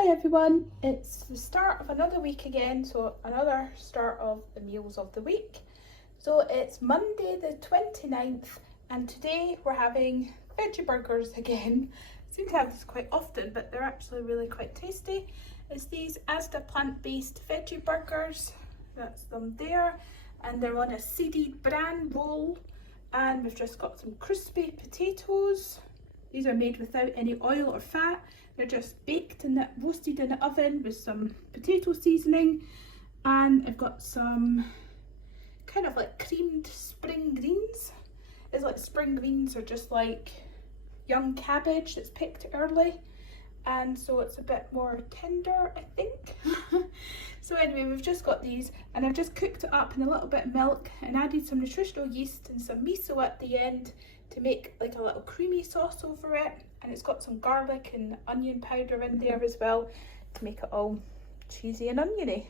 Hi everyone, it's the start of another week again, so another start of the meals of the week. So it's Monday the 29th and today we're having veggie burgers again. I seem to have this quite often, but they're actually really quite tasty. It's these Asda plant-based veggie burgers, that's them there, and they're on a seeded bran roll, and we've just got some crispy potatoes. These are made without any oil or fat. They're just baked and roasted in the oven with some potato seasoning. And I've got some kind of like creamed spring greens. It's like spring greens are just like young cabbage that's picked early. And so it's a bit more tender, I think. So anyway, we've just got these and I've just cooked it up in a little bit of milk and added some nutritional yeast and some miso at the end to make like a little creamy sauce over it. And it's got some garlic and onion powder in there as well to make it all cheesy and oniony.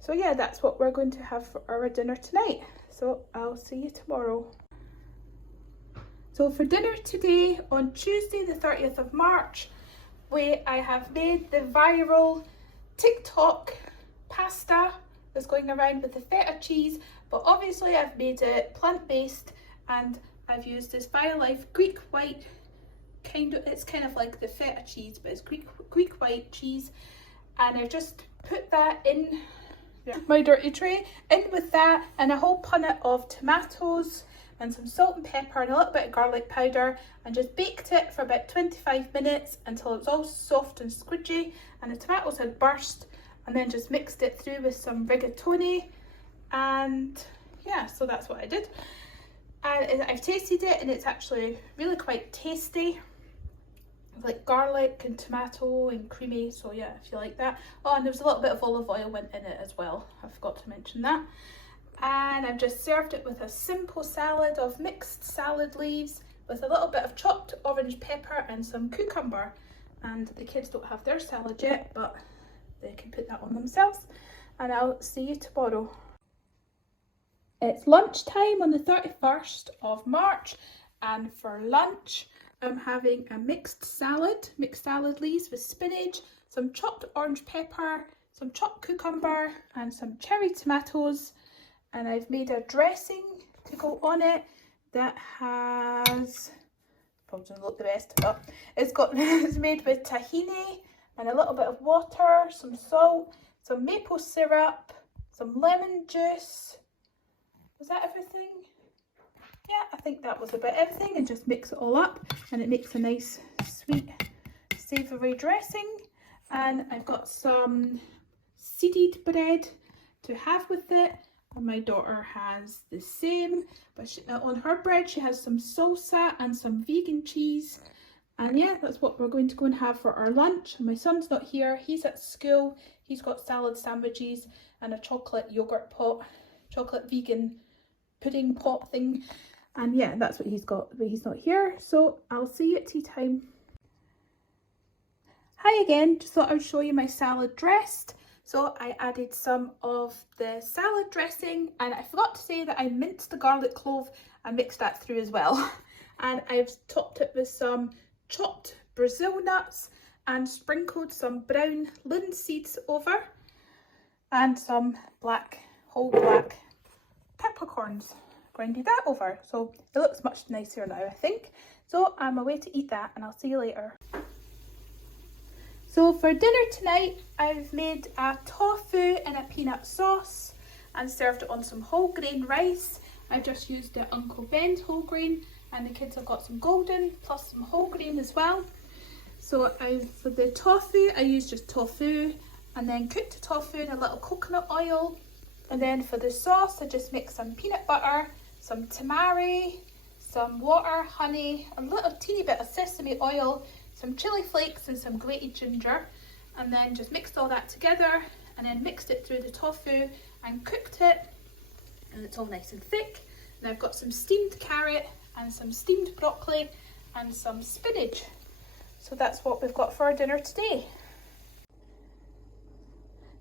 So yeah, that's what we're going to have for our dinner tonight. So I'll see you tomorrow. So for dinner today, on Tuesday the 30th of March, I have made the viral TikTok pasta that's going around with the feta cheese, but obviously I've made it plant-based and I've used this BioLife Greek white it's kind of like the feta cheese, but it's Greek white cheese, and I've just put that in my dirty tray, in with that and a whole punnet of tomatoes and some salt and pepper and a little bit of garlic powder, and just baked it for about 25 minutes until it was all soft and squidgy and the tomatoes had burst, and then just mixed it through with some rigatoni. And yeah, so that's what I did. And I've tasted it and it's actually really quite tasty, like garlic and tomato and creamy. So yeah, if you like that. Oh, and there was a little bit of olive oil went in it as well, I forgot to mention that. And I've just served it with a simple salad of mixed salad leaves with a little bit of chopped orange pepper and some cucumber. And the kids don't have their salad yet, but they can put that on themselves. And I'll see you tomorrow. It's lunchtime on the 31st of March, and for lunch I'm having a mixed salad leaves with spinach, some chopped orange pepper, some chopped cucumber and some cherry tomatoes. And I've made a dressing to go on it that has, probably doesn't look the best, but it's made with tahini and a little bit of water, some salt, some maple syrup, some lemon juice. Was that everything? Yeah, I think that was about everything, and just mix it all up and it makes a nice sweet savoury dressing. And I've got some seeded bread to have with it, and my daughter has the same, but on her bread she has some salsa and some vegan cheese. And yeah, that's what we're going to go and have for our lunch. My son's not here, he's at school. He's got salad sandwiches and a chocolate yogurt pot, chocolate vegan pudding pot thing, and yeah, that's what he's got, but he's not here. So I'll see you at tea time. Hi again, just thought I'd show you my salad dressed. So I added some of the salad dressing, and I forgot to say that I minced the garlic clove and mixed that through as well. And I've topped it with some chopped Brazil nuts and sprinkled some brown linseeds over, and some whole black peppercorns, grinded that over, so it looks much nicer now, I think. So I'm away to eat that, and I'll see you later. So for dinner tonight, I've made a tofu in a peanut sauce and served it on some whole grain rice. I've just used the Uncle Ben's whole grain, and the kids have got some golden plus some whole grain as well. So for the tofu, I used just tofu and then cooked the tofu in a little coconut oil. And then for the sauce, I just mixed some peanut butter, some tamari, some water, honey, a little teeny bit of sesame oil, some chili flakes and some grated ginger. And then just mixed all that together and then mixed it through the tofu and cooked it. And it's all nice and thick. And I've got some steamed carrot and some steamed broccoli and some spinach. So that's what we've got for our dinner today.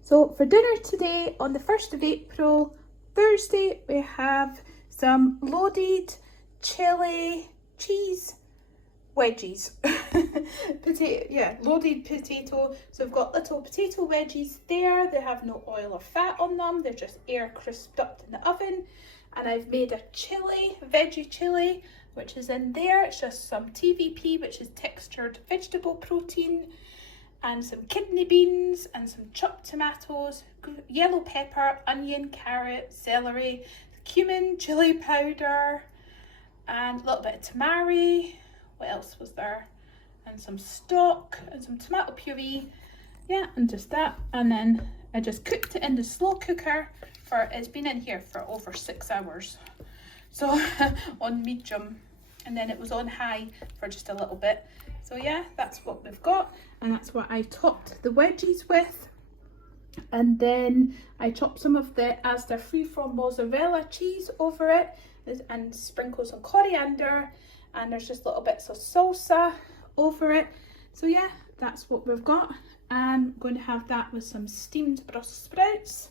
So for dinner today, on the 1st of April, Thursday, we have some loaded chili cheese wedgies. Potato, yeah, loaded potato. So I've got little potato wedgies there. They have no oil or fat on them. They're just air crisped up in the oven. And I've made a chili, veggie chili, which is in there. It's just some TVP, which is textured vegetable protein, and some kidney beans and some chopped tomatoes, yellow pepper, onion, carrot, celery, cumin, chili powder, and a little bit of tamari. What else was there? And some stock and some tomato puree. Yeah, and just that. And then I just cooked it in the slow cooker it's been in here for over 6 hours. So on medium, and then it was on high for just a little bit. So yeah, that's what we've got, and that's what I topped the wedgies with. And then I chopped some of the Asda freeform mozzarella cheese over it and sprinkle some coriander, and there's just little bits of salsa over it. So yeah, that's what we've got. I'm going to have that with some steamed Brussels sprouts,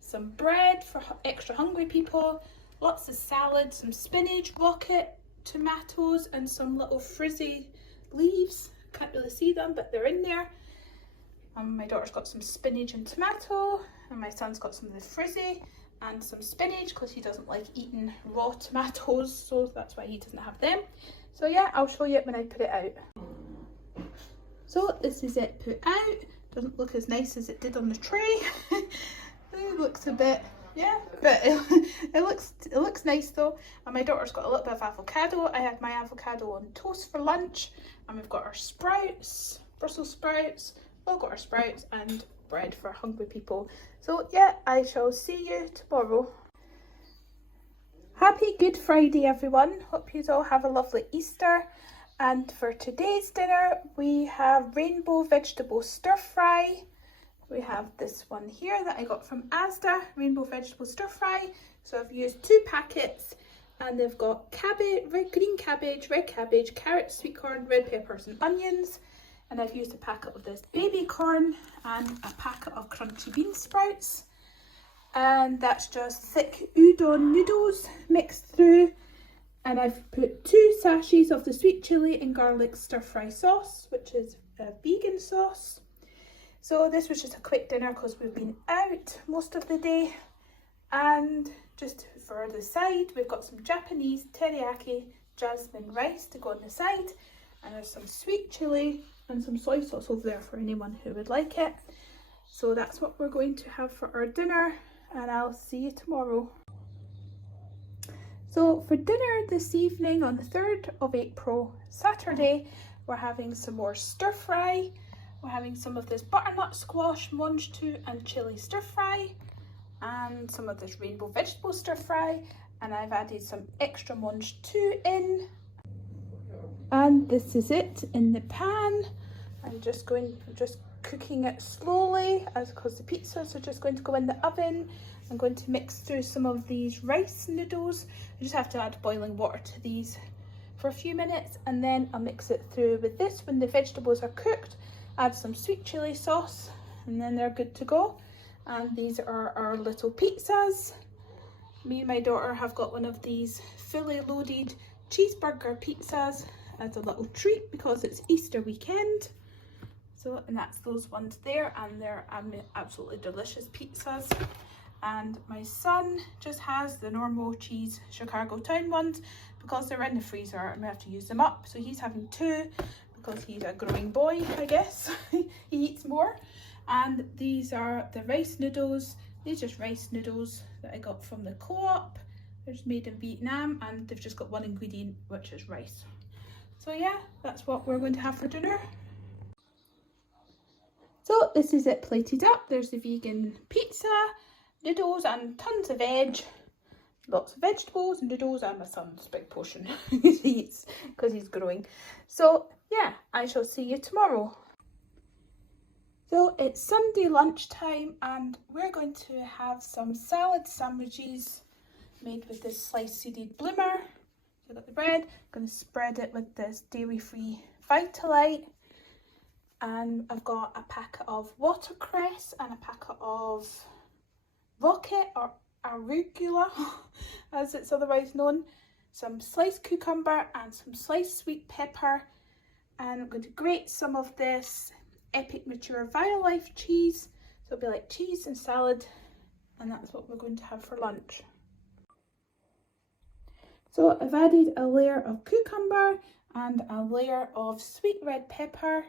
some bread for extra hungry people, lots of salad, some spinach, rocket tomatoes, and some little frizzy leaves. Can't really see them, but they're in there. My daughter's got some spinach and tomato, and my son's got some of the frizzy and some spinach because he doesn't like eating raw tomatoes, so that's why he doesn't have them. So yeah, I'll show you it when I put it out. So this is it put out. Doesn't look as nice as it did on the tray. It looks a bit, yeah, but it looks nice though. And my daughter's got a little bit of avocado. I had my avocado on toast for lunch, and we've got our sprouts, Brussels sprouts. We've got our sprouts and bread for hungry people. So yeah, I shall see you tomorrow. Happy Good Friday, everyone. Hope you all have a lovely Easter. And for today's dinner, we have rainbow vegetable stir fry. We have this one here that I got from Asda, rainbow vegetable stir fry. So I've used 2 packets, and they've got cabbage, green cabbage, red cabbage, carrots, sweet corn, red peppers and onions. And I've used a packet of this baby corn and a packet of crunchy bean sprouts. And that's just thick udon noodles mixed through. And I've put 2 sachets of the sweet chilli and garlic stir fry sauce, which is a vegan sauce. So this was just a quick dinner because we've been out most of the day. And just for the side, we've got some Japanese teriyaki jasmine rice to go on the side. And there's some sweet chilli and some soy sauce over there for anyone who would like it. So that's what we're going to have for our dinner, and I'll see you tomorrow. So for dinner this evening on the 3rd of April, Saturday, we're having some more stir fry. We're having some of this butternut squash, mange tout and chili stir fry, and some of this rainbow vegetable stir fry, and I've added some extra mange tout in. And this is it in the pan. I'm just cooking it slowly because the pizzas are just going to go in the oven. I'm going to mix through some of these rice noodles. I just have to add boiling water to these for a few minutes, and then I'll mix it through with this when the vegetables are cooked. Add some sweet chili sauce, and then they're good to go. And these are our little pizzas. Me and my daughter have got one of these fully loaded cheeseburger pizzas as a little treat because it's Easter weekend. So, and that's those ones there, and they're absolutely delicious pizzas. And my son just has the normal cheese Chicago Town ones because they're in the freezer and we have to use them up. So he's having 2 because he's a growing boy, I guess. He eats more. And these are the rice noodles. These are just rice noodles that I got from the co-op. They're just made in Vietnam, and they've just got one ingredient, which is rice. So yeah, that's what we're going to have for dinner. So this is it plated up. There's the vegan pizza, noodles and tons of veg. Lots of vegetables, noodles, and my son's big portion he eats because he's growing. So yeah, I shall see you tomorrow. So it's Sunday lunchtime, and we're going to have some salad sandwiches made with this sliced seeded bloomer. So I've got the bread, I'm going to spread it with this dairy-free Vitalite. And I've got a packet of watercress and a packet of rocket or arugula, as it's otherwise known. some sliced cucumber and some sliced sweet pepper, and I'm going to grate some of this Epic Mature Violife cheese, so it'll be like cheese and salad, and that's what we're going to have for lunch. So I've added a layer of cucumber and a layer of sweet red pepper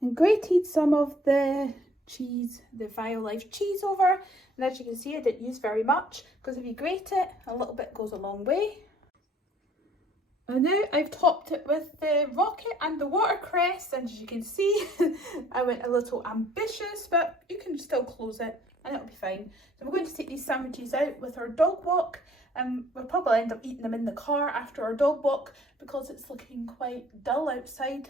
and grated some of the cheese, the Violife cheese over, and as you can see I didn't use very much because if you grate it, a little bit goes a long way. And now I've topped it with the rocket and the watercress, and as you can see I went a little ambitious, but you can still close it and it'll be fine. So we're going to take these sandwiches out with our dog walk, and we'll probably end up eating them in the car after our dog walk because it's looking quite dull outside.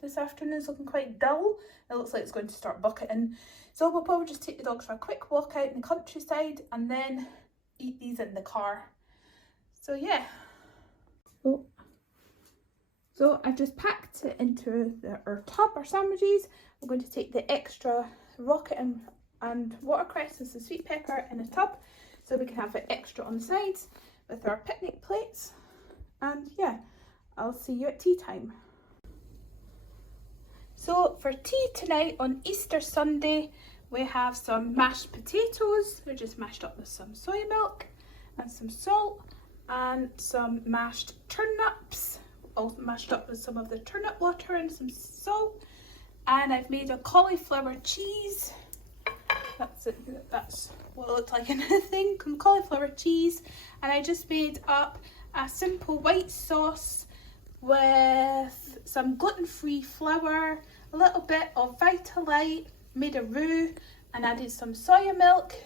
This afternoon is looking quite dull. It looks like it's going to start bucketing. So we'll probably just take the dogs for a quick walk out in the countryside and then eat these in the car. So yeah. So I've just packed it into our tub, our sandwiches. I'm going to take the extra rocket and watercress and some sweet pepper in a tub so we can have it extra on the sides with our picnic plates. And yeah, I'll see you at tea time. So for tea tonight on Easter Sunday, we have some mashed potatoes. They're just mashed up with some soy milk and some salt, and some mashed turnips, all mashed up with some of the turnip water and some salt. And I've made a cauliflower cheese. That's it. That's what it looked like in the thing, cauliflower cheese. And I just made up a simple white sauce with some gluten-free flour, a little bit of Vitalite, made a roux and added some soya milk,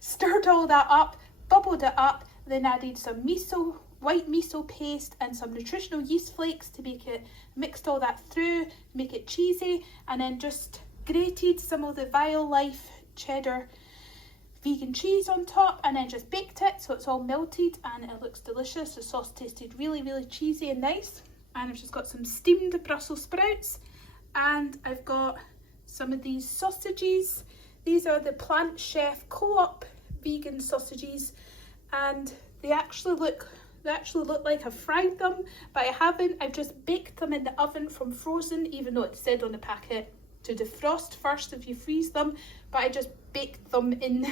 stirred all that up, bubbled it up, then added some miso, white miso paste and some nutritional yeast flakes to make it, mixed all that through, make it cheesy, and then just grated some of the Violife cheddar vegan cheese on top, and then just baked it so it's all melted and it looks delicious. The sauce tasted really, really cheesy and nice. And I've just got some steamed Brussels sprouts, and I've got some of these sausages. These are the Plant Chef Co-op vegan sausages, and they actually look like I've fried them, but I haven't. I've just baked them in the oven from frozen, even though it said on the packet to defrost first if you freeze them, but I just baked them in.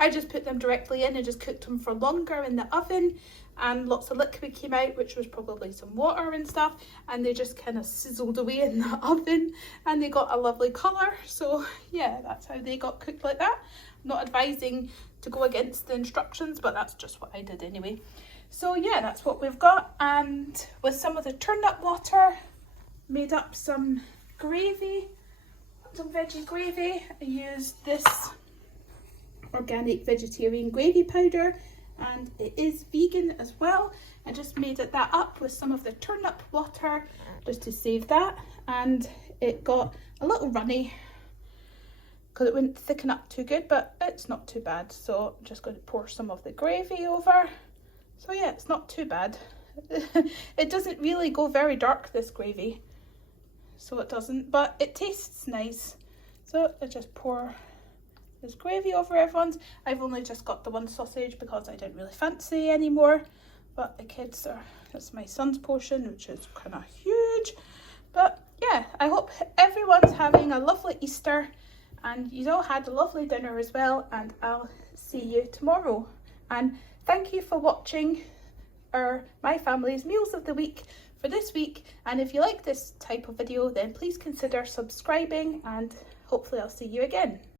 I just put them directly in and just cooked them for longer in the oven, and lots of liquid came out, which was probably some water and stuff, and they just kind of sizzled away in the oven and they got a lovely colour. So yeah, that's how they got cooked like that. I'm not advising to go against the instructions, but that's just what I did anyway. So yeah, that's what we've got. And with some of the turnip water, made up some gravy, some veggie gravy. I used this organic vegetarian gravy powder, and it is vegan as well. I just made that up with some of the turnip water just to save that, and it got a little runny because it wouldn't thicken up too good, but it's not too bad. So I'm just going to pour some of the gravy over. So yeah, it's not too bad. It doesn't really go very dark, this gravy, so it doesn't, but it tastes nice. So I just pour this gravy over everyone's. I've only just got the one sausage because I didn't really fancy any more, but the kids are, that's my son's portion, which is kind of huge. But yeah, I hope everyone's having a lovely Easter and you all had a lovely dinner as well, and I'll see you tomorrow. And thank you for watching my family's meals of the week for this week. And if you like this type of video, then please consider subscribing, and hopefully I'll see you again.